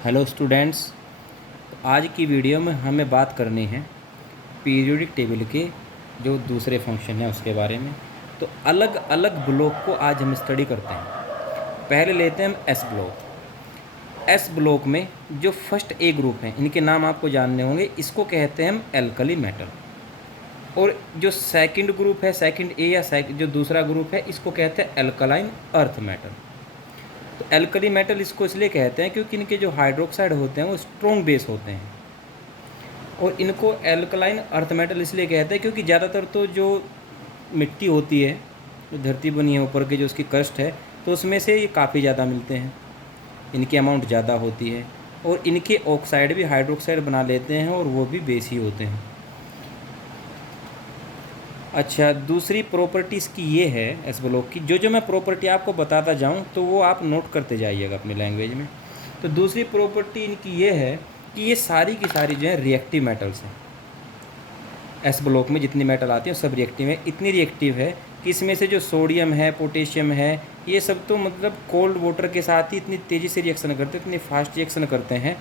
Hello students. आज की video में हमें बात करनी है पीरियोडिक टेबल के जो दूसरे फंक्शन हैं उसके बारे में। तो अलग अलग ब्लॉक को आज हम स्टडी करते हैं। पहले लेते हैं हम एस ब्लॉक। एस ब्लॉक में जो फर्स्ट ए ग्रुप हैं, इनके नाम आपको जानने होंगे। इसको कहते हैं हम एल्कली मेटल। और जो सेकंड ग्रुप है, सेकंड ए या जो दूसरा ग्रुप है, इसको कहते हैं एल्कलाइन अर्थ मेटल। तो एल्कली मेटल इसको इसलिए कहते हैं क्योंकि इनके जो हाइड्रोक्साइड होते हैं वो स्ट्रॉन्ग बेस होते हैं। और इनको एल्कलाइन अर्थ मेटल इसलिए कहते हैं क्योंकि ज़्यादातर तो जो मिट्टी होती है, जो धरती बनी है ऊपर के, जो उसकी क्रस्ट है, तो उसमें से ये काफ़ी ज़्यादा मिलते हैं। इनकी अमाउंट ज़्यादा होती है और इनके ऑक्साइड भी हाइड्रोक्साइड बना लेते हैं और वो भी बेस ही होते हैं। अच्छा, दूसरी प्रॉपर्टी इसकी ये है एस ब्लॉक की। जो मैं प्रॉपर्टी आपको बताता जाऊँ तो वो आप नोट करते जाइएगा अपनी लैंग्वेज में। तो दूसरी प्रॉपर्टी इनकी ये है कि ये सारी की सारी जो है रिएक्टिव मेटल्स हैं। एस ब्लॉक में जितनी मेटल आती हैं सब रिएक्टिव है। इतनी रिएक्टिव है कि इसमें से जो सोडियम है, पोटेशियम है, ये सब तो मतलब कोल्ड वाटर के साथ ही इतनी तेज़ी से रिएक्शन करते हैं, इतनी फास्ट रिएक्शन करते हैं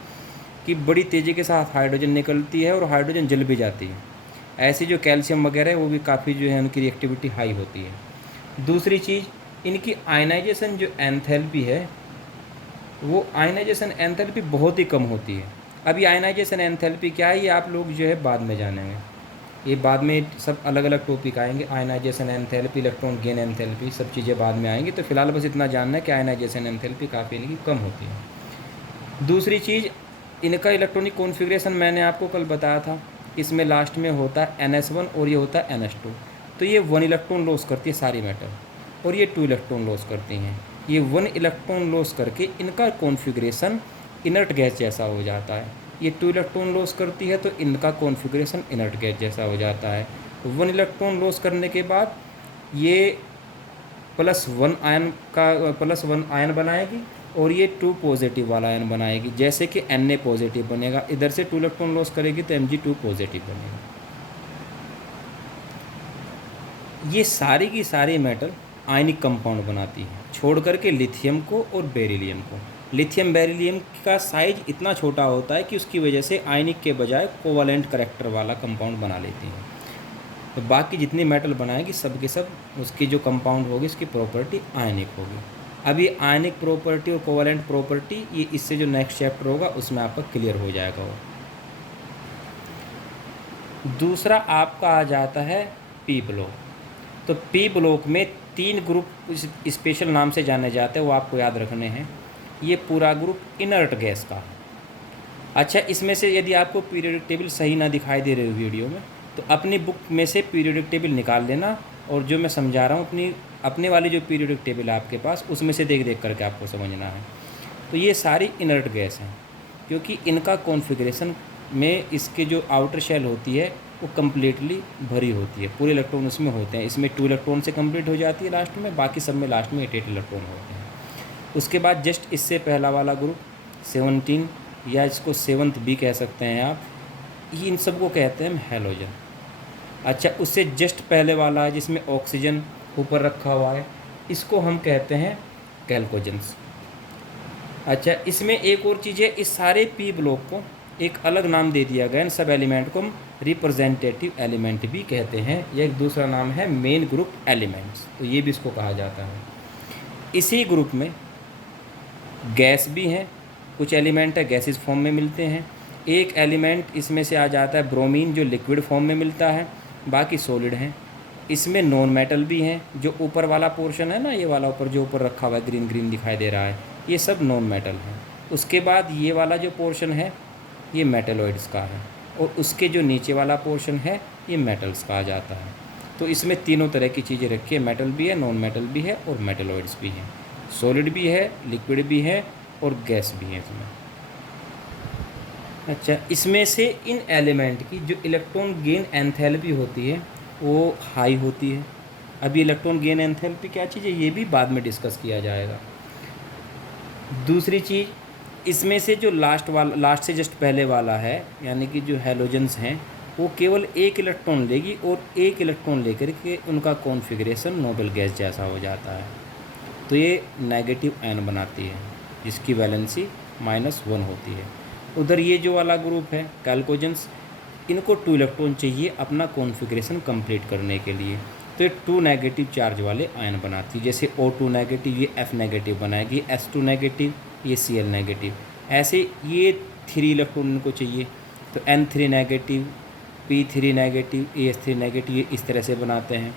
कि बड़ी तेज़ी के साथ हाइड्रोजन निकलती है और हाइड्रोजन जल भी जाती है। ऐसी जो कैल्शियम वगैरह है वो भी काफ़ी जो है उनकी रिएक्टिविटी हाई होती है। दूसरी चीज़, इनकी आयनाइजेशन जो एंथैल्पी है, वो आयनाइजेशन एंथैल्पी बहुत ही कम होती है। अभी आयनाइजेशन एंथैल्पी क्या है ये आप लोग जो है बाद में जानेंगे। ये बाद में सब अलग अलग टॉपिक आएंगे। Ionisation enthalpy, electron gain enthalpy, सब चीज़ें बाद में आएंगी। तो फिलहाल बस इतना जानना है कि आयनाइजेशन एंथैल्पी काफ़ी इनकी कम होती है। दूसरी चीज़, इनका इलेक्ट्रॉनिक कॉन्फ़िगरेशन मैंने आपको कल बताया था। इसमें लास्ट में होता है NS1 और ये होता है NS2। तो ये 1 इलेक्ट्रॉन लॉस करती है सारी मेटल और ये 2 इलेक्ट्रॉन लॉस करती हैं। ये 1 इलेक्ट्रॉन लॉस करके इनका कॉन्फ़िगरेशन इनर्ट गैस जैसा हो जाता है। ये 2 इलेक्ट्रॉन लॉस करती है तो इनका कॉन्फ़िगरेशन इनर्ट गैस जैसा हो जाता है। 1 इलेक्ट्रॉन लॉस करने के बाद ये +1 आयन बनाएगी और ये 2 पॉजिटिव वाला आयन बनाएगी। जैसे कि Na पॉजिटिव बनेगा, इधर से 2 इलेक्ट्रॉन लॉस करेगी तो Mg2 पॉजिटिव बनेगा। ये सारी की सारी मेटल आयनिक कंपाउंड बनाती है, छोड़ करके लिथियम को और बेरिलियम को। लिथियम बेरिलियम का साइज इतना छोटा होता है कि उसकी वजह से आयनिक के बजाय कोवलेंट करैक्टर वाला कंपाउंड बना लेती है। तो बाकी जितनी मेटल बनाएगी सब के सब उसकी जो कंपाउंड होगी उसकी प्रॉपर्टी आयनिक होगी। अब ये आयनिक प्रॉपर्टी और कोवलेंट प्रॉपर्टी, ये इससे जो नेक्स्ट चैप्टर होगा उसमें आपका क्लियर हो जाएगा। दूसरा आपका आ जाता है पी ब्लॉक। तो पी ब्लॉक में 3 ग्रुप स्पेशल नाम से जाने जाते हैं, वो आपको याद रखने हैं। ये पूरा ग्रुप इनर्ट गैस का। अच्छा, इसमें से यदि आपको पीरियोडिक टेबल सही ना दिखाई दे रही हो वीडियो में तो अपनी बुक में से पीरियोडिक टेबल निकाल लेना और जो मैं समझा रहा हूँ अपने वाली जो पीरियोडिक टेबल है आपके पास उसमें से देख देख करके आपको समझना है। तो ये सारी इनर्ट गैस हैं क्योंकि इनका कॉन्फ़िगरेशन में इसके जो आउटर शेल होती है वो कम्प्लीटली भरी होती है, पूरे इलेक्ट्रॉन उसमें होते हैं। इसमें 2 इलेक्ट्रॉन से कंप्लीट हो जाती है लास्ट में, बाकी सब में लास्ट में 8 इलेक्ट्रॉन होते हैं। उसके बाद जस्ट इससे पहला वाला ग्रुप 17 या इसको 7th भी कह सकते हैं आप, ये इन सब को कहते हैं हम हैलोजन। अच्छा, उससे जस्ट पहले वाला है जिसमें ऑक्सीजन ऊपर रखा हुआ है, इसको हम कहते हैं कैल्कोजेंस। अच्छा, इसमें एक और चीज़ है, इस सारे पी ब्लॉक को एक अलग नाम दे दिया गया। इन सब एलिमेंट को हम रिप्रेजेंटेटिव एलिमेंट भी कहते हैं, या एक दूसरा नाम है मेन ग्रुप एलिमेंट्स, तो ये भी इसको कहा जाता है। इसी ग्रुप में गैस भी हैं, कुछ एलिमेंट है गैसेस फॉर्म में मिलते हैं। एक एलिमेंट इसमें से आ जाता है ब्रोमीन, जो लिक्विड फॉर्म में मिलता है, बाकी सॉलिड हैं। इसमें नॉन मेटल भी हैं, जो ऊपर वाला पोर्शन है ना, ये वाला ऊपर जो ऊपर रखा हुआ है ग्रीन ग्रीन दिखाई दे रहा है, ये सब नॉन मेटल हैं। उसके बाद ये वाला जो पोर्शन है ये मेटलॉइड्स का है और उसके जो नीचे वाला पोर्शन है ये मेटल्स का आ जाता है। तो इसमें तीनों तरह की चीज़ें रखी है, मेटल भी है, नॉन मेटल भी है और मेटलॉइड्स भी हैं, सॉलिड भी है, लिक्विड भी है और गैस भी है इसमें। अच्छा, इसमें से इन एलिमेंट की जो इलेक्ट्रॉन गेन एंथैल्पी होती है वो हाई होती है। अभी इलेक्ट्रॉन गेन एंथैल्पी क्या चीज़ है ये भी बाद में डिस्कस किया जाएगा। दूसरी चीज़, इसमें से जो लास्ट से जस्ट पहले वाला है, यानी कि जो हैलोजेंस हैं, वो केवल 1 इलेक्ट्रॉन लेगी और 1 इलेक्ट्रॉन लेकर के उनका कॉन्फ़िगरेशन नोबल गैस जैसा हो जाता है। तो ये नेगेटिव आयन बनाती है जिसकी वैलेंसी -1 होती है। उधर ये जो वाला ग्रुप है कैल्कोजेंस, इनको 2 इलेक्ट्रॉन चाहिए अपना कॉन्फ़िगरेशन कंप्लीट करने के लिए, तो ये 2 नेगेटिव चार्ज वाले आयन बनाती है। जैसे O2 नेगेटिव ये F नेगेटिव बनाएगी, S2 नेगेटिव ये Cl नेगेटिव, ऐसे ये 3 इलेक्ट्रॉन इनको चाहिए, तो N3 negative, P3 negative, AS3 negative, ये इस तरह से बनाते हैं।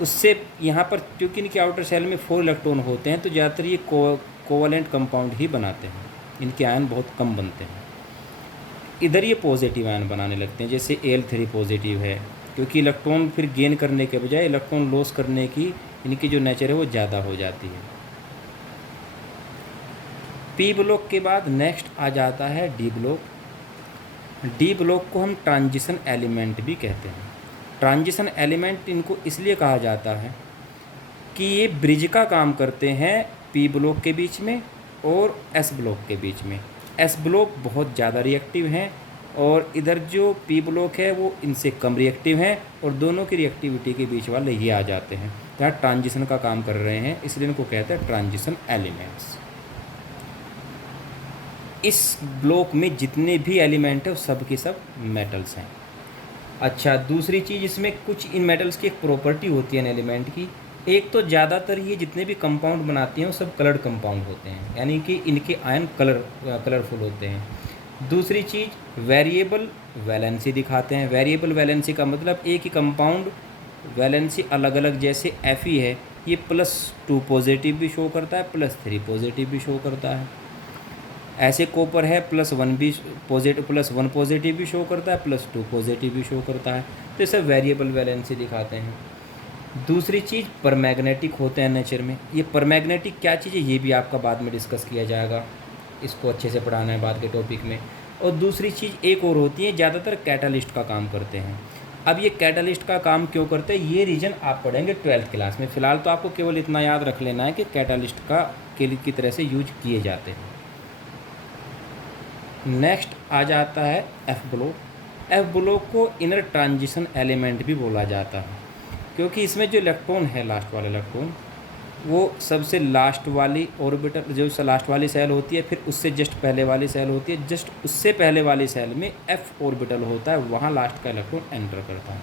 उससे यहाँ पर क्योंकि इनके आउटर सेल में 4 इलेक्ट्रॉन होते हैं तो ज़्यादातर ये कोवलेंट कंपाउंड ही बनाते हैं, इनके आयन बहुत कम बनते हैं। इधर ये पॉजिटिव आयन बनाने लगते हैं, जैसे Al3 पॉजिटिव है, क्योंकि इलेक्ट्रॉन फिर गेन करने के बजाय इलेक्ट्रॉन लॉस करने की इनकी जो नेचर है वो ज़्यादा हो जाती है। पी ब्लॉक के बाद नेक्स्ट आ जाता है डी ब्लॉक। डी ब्लॉक को हम ट्रांजिशन एलिमेंट भी कहते हैं। ट्रांजिशन एलिमेंट इनको इसलिए कहा जाता है कि ये ब्रिज का काम करते हैं पी ब्लॉक के बीच में और एस ब्लॉक के बीच में। एस ब्लॉक बहुत ज़्यादा रिएक्टिव हैं और इधर जो पी ब्लॉक है वो इनसे कम रिएक्टिव हैं, और दोनों की रिएक्टिविटी के बीच वाले ये आ जाते हैं, तो यहाँ ट्रांजिशन का काम कर रहे हैं, इसलिए इनको कहते हैं ट्रांजिशन एलिमेंट्स। इस ब्लॉक में जितने भी एलिमेंट है वो सब के सब मेटल्स हैं। अच्छा, दूसरी चीज़ इसमें कुछ इन मेटल्स की एक प्रॉपर्टी होती है इन एलिमेंट की। एक तो ज़्यादातर ये जितने भी कंपाउंड बनाती हैं वो सब कलर्ड कंपाउंड होते हैं, यानी कि इनके आयन कलरफुल होते हैं। दूसरी चीज़ वेरिएबल वैलेंसी दिखाते हैं। वेरिएबल वैलेंसी का मतलब एक ही कंपाउंड वैलेंसी अलग अलग, जैसे Fe है ये +2 पॉजिटिव भी शो करता है, +3 पॉजिटिव भी शो करता है। ऐसे कॉपर है +1 भी पॉजिटिव, +1 पॉजिटिव भी शो करता है, +2 पॉजिटिव भी शो करता है, तो इसे वेरिएबल वैलेंसी दिखाते हैं। दूसरी चीज़ परमैग्नेटिक होते हैं नेचर में। ये परमैग्नेटिक क्या चीज़ है ये भी आपका बाद में डिस्कस किया जाएगा, इसको अच्छे से पढ़ाना है बाद के टॉपिक में। और दूसरी चीज़ एक और होती है, ज़्यादातर कैटालिस्ट का काम करते हैं। अब ये कैटालिस्ट का काम क्यों करते हैं ये रीजन आप पढ़ेंगे 12th क्लास में। फ़िलहाल तो आपको केवल इतना याद रख लेना है कि कैटालिस्ट का की तरह से यूज किए जाते हैं। नेक्स्ट आ जाता है एफ ब्लॉक। एफ ब्लॉक को इनर ट्रांजिशन एलिमेंट भी बोला जाता है, क्योंकि इसमें जो इलेक्ट्रॉन है लास्ट वाला इलेक्ट्रॉन वो सबसे लास्ट वाली ऑर्बिटल जो लास्ट वाली सेल होती है, फिर उससे जस्ट पहले वाली सेल होती है, जस्ट उससे पहले वाली सेल में एफ ऑर्बिटल होता है, वहाँ लास्ट का इलेक्ट्रॉन एंटर करता है,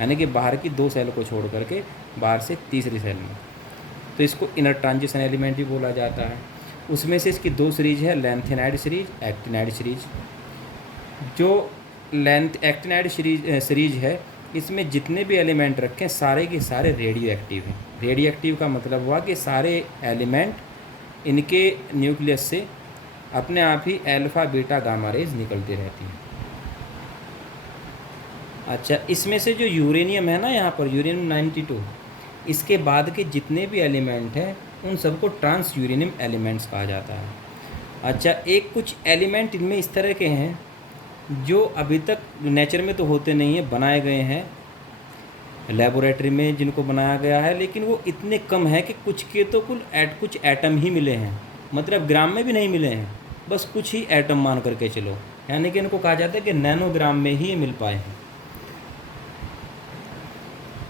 यानी कि बाहर की 2 सेल को छोड़ करके बाहर से तीसरी सेल में, तो इसको इनर ट्रांजिशन एलिमेंट भी बोला जाता है। उसमें से इसकी 2 सीरीज है, लैंथेनाइड सीरीज, एक्टिनाइड सीरीज। जो एक्टिनाइड सीरीज है इसमें जितने भी एलिमेंट रखें सारे के सारे रेडियो एक्टिव हैं। रेडियो एक्टिव का मतलब हुआ कि सारे एलिमेंट इनके न्यूक्लियस से अपने आप ही अल्फा बीटा गामा रेज निकलती रहती हैं। अच्छा, इसमें से जो यूरेनियम है ना, यहाँ पर यूरेनियम 92, इसके बाद के जितने भी एलिमेंट हैं उन सबको ट्रांस यूरेनियम एलिमेंट्स कहा जाता है। अच्छा, एक कुछ एलिमेंट इनमें इस तरह के हैं जो अभी तक नेचर में तो होते नहीं हैं, बनाए गए हैं लेबोरेटरी में जिनको बनाया गया है, लेकिन वो इतने कम है कि कुछ के तो कुछ एटम ही मिले हैं, मतलब ग्राम में भी नहीं मिले हैं, बस कुछ ही एटम मान करके चलो, यानी कि इनको कहा जाता है कि नैनोग्राम में ही मिल पाए हैं।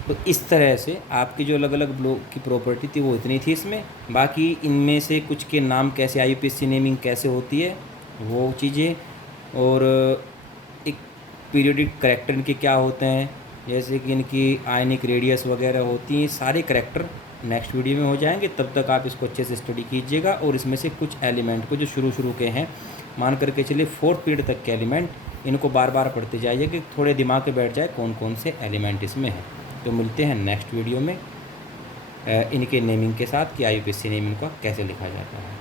तो इस तरह से आपकी जो अलग अलग ब्लॉक की प्रॉपर्टी थी वो इतनी थी इसमें। बाकी इनमें से कुछ के नाम कैसे, IUPAC नेमिंग कैसे होती है वो चीज़ें, और एक पीरियोडिक करैक्टर इनके क्या होते हैं, जैसे कि इनकी आयनिक रेडियस वगैरह होती हैं, सारे करैक्टर नेक्स्ट वीडियो में हो जाएंगे। तब तक आप इसको अच्छे से स्टडी कीजिएगा, और इसमें से कुछ एलिमेंट को जो शुरू के हैं मान करके चलिए 4th पीरियड तक के एलिमेंट, इनको बार बार पढ़ते जाइए कि थोड़े दिमाग में बैठ जाए कौन कौन से एलिमेंट इसमें हैं। तो मिलते हैं नेक्स्ट वीडियो में इनके नेमिंग के साथ कि IUPAC नेमिंग को कैसे लिखा जाता है।